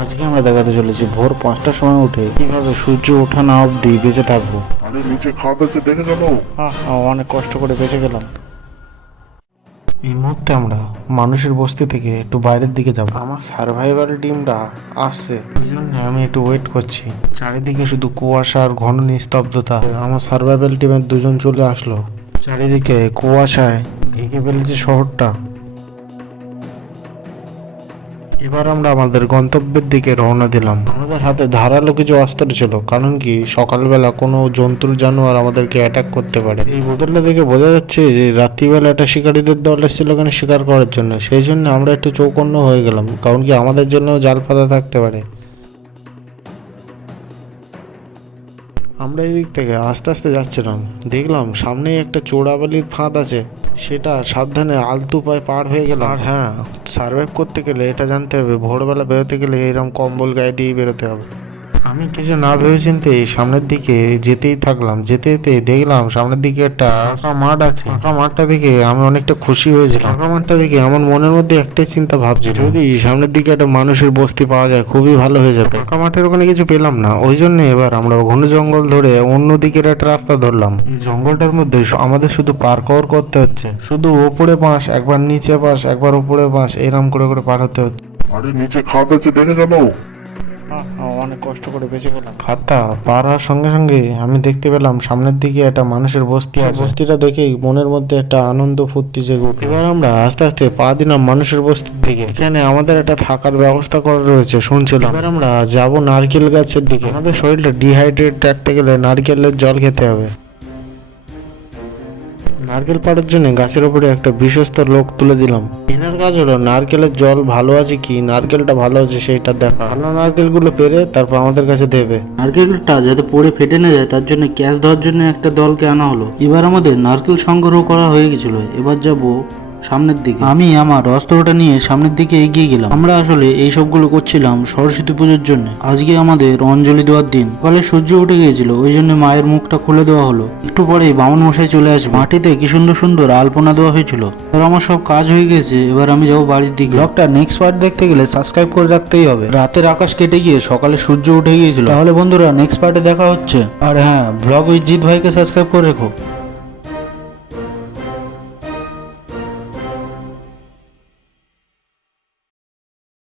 আজকে আমরা দেখাতে চলেছি ভোর 5টার সময় উঠে কিভাবে সূর্য ওঠা না অবধি বেঁচে থাকবো। আরে নিচে খাদ আছে, দেখে গেল। অনেক কষ্ট করে বেঁচে গেলাম। এই মুহূর্তে আমরা মানুষের বস্তি থেকে একটু বাইরের দিকে যাব। আমার সার্ভাইভাল টিমটা আসছে, এই জন্য আমি একটু ওয়েট করছি। চারিদিকে শুধু কুয়াশা আর ঘন নিস্তব্ধতা। আমার সার্ভাইভাল টিমের দুজন চলে আসলো। চারিদিকে কুয়াশায় ঢেকে ফেলেছে শহরটা। এবার আমরা আমাদের গন্তব্যের দিকে রওনা দিলাম। আমাদের হাতে ধারালো কিছু অস্ত্র ছিল, কারণ কি সকালবেলা কোনো জন্তুর জানোয়ার আমাদেরকে অ্যাটাক করতে পারে। এই বোতলটা দেখে বোঝা যাচ্ছে যে রাত্রিবেলা একটা শিকারীদের দল এসেছিল এখানে শিকার করার জন্য। সেই জন্য আমরা একটু চৌকন্ন হয়ে গেলাম, কারণ কি আমাদের জন্য জাল পাতা থাকতে পারে। আমরা এই দিক থেকে আস্তে আস্তে যাচ্ছিলাম, দেখলাম সামনেই একটা চোরাবালির ফাঁদ আছে। সেটা সাবধানে আলতু পায়ে পার হয়ে গেল। আর হ্যাঁ, সার্ভাইভ করতে গেলে এটা জানতে হবে, ভোরবেলা বেরোতে গেলে এরকম কম্বল গায়ে দিয়েই বেরোতে হবে। আমি কিছু না ভেবেচিন্তে সামনের দিকে যেতেই থাকলাম। যেতে যেতে দেখলাম সামনের দিকে একটা ফাঁকা মাঠ আছে। ফাঁকা মাঠটা দেখে আমি অনেকটা খুশি হয়েছিলাম। ফাঁকা মাঠটা দেখে আমার মনের মধ্যে একটাই চিন্তা ভাবছিল, যদি সামনের দিকে একটা মানুষের বস্তি পাওয়া যায় খুবই ভালো হয়ে যাবে। ফাঁকা মাঠের ওখানে কিছু পেলাম না, ওই জন্য এবার আমরা ঘন জঙ্গল ধরে অন্য দিকের একটা রাস্তা ধরলাম। এই জঙ্গলটার মধ্যে আমাদের শুধু পার কভার করতে হচ্ছে, শুধু ওপরে বাঁশ, একবার নিচে বাঁশ, একবার উপরে বাঁশ, এরম করে করে পার হতে হচ্ছে। আরে নিচে খাদ আছে, দেখে গেল। অনেক কষ্ট করে বেঁচে গেলাম। খাতা পার হওয়ার সঙ্গে সঙ্গে আমি দেখতে পেলাম সামনের দিকে একটা মানুষের বস্তি আছে। বস্তিটা দেখেই মনের মধ্যে একটা আনন্দ ফুর্তি জেগে উঠে। এবার আমরা আস্তে আস্তে পা দিলাম মানুষের বস্তির দিকে। এখানে আমাদের একটা থাকার ব্যবস্থা করা রয়েছে শুনছিলাম। এবার আমরা যাব নারকেল গাছের দিকে। আমাদের শরীরটা ডিহাইড্রেট রাখতে গেলে নারকেলের জল খেতে হবে। নারকেল পাড়ার জন্য গাছের উপরে একটা বিশ্বস্ত লোক তুলে দিলাম। এনার কাজ হলো নারকেলের জল ভালো আছে কি, নারকেলটা ভালো আছে সেইটা দেখা। ভালো নারকেলগুলো পেরে তারপর আমাদের কাছে দেবে। নারকেলটা যাতে পড়ে ফেটে না যায় তার জন্য ক্যাচ দেওয়ার জন্য একটা দলকে আনা হলো। এবার আমাদের নারকেল সংগ্রহ করা হয়ে গেছিল। এবার যাব সামনের দিকে। আমি আমার অস্ত্রটা নিয়ে সামনের দিকে এগিয়ে গেলাম। আমরা আসলে এই সবগুলো করছিলাম সরস্বতী পুজোর জন্য। আজকে আমাদের অঞ্জলি দেওয়ার দিন। সকালে সূর্য উঠে গিয়েছিল, ওই জন্য মায়ের মুখটা খুলে দেওয়া হলো। একটু পরেই বামন মশাই চলে আসবে। মাটিতে কি সুন্দর সুন্দর আলপনা দেওয়া হয়েছিল। এবার আমার সব কাজ হয়ে গেছে, এবার আমি যাবো বাড়ির দিকে। ব্লগটা নেক্সট পার্ট দেখতে গেলে সাবস্ক্রাইব করে রাখতেই হবে। রাতের আকাশ কেটে গিয়ে সকালে সূর্য উঠে গিয়েছিল। তাহলে বন্ধুরা নেক্সট পার্টে দেখা হচ্ছে। আর হ্যাঁ, ব্লগ উইথ জিৎ ভাইকে সাবস্ক্রাইব করে রেখো।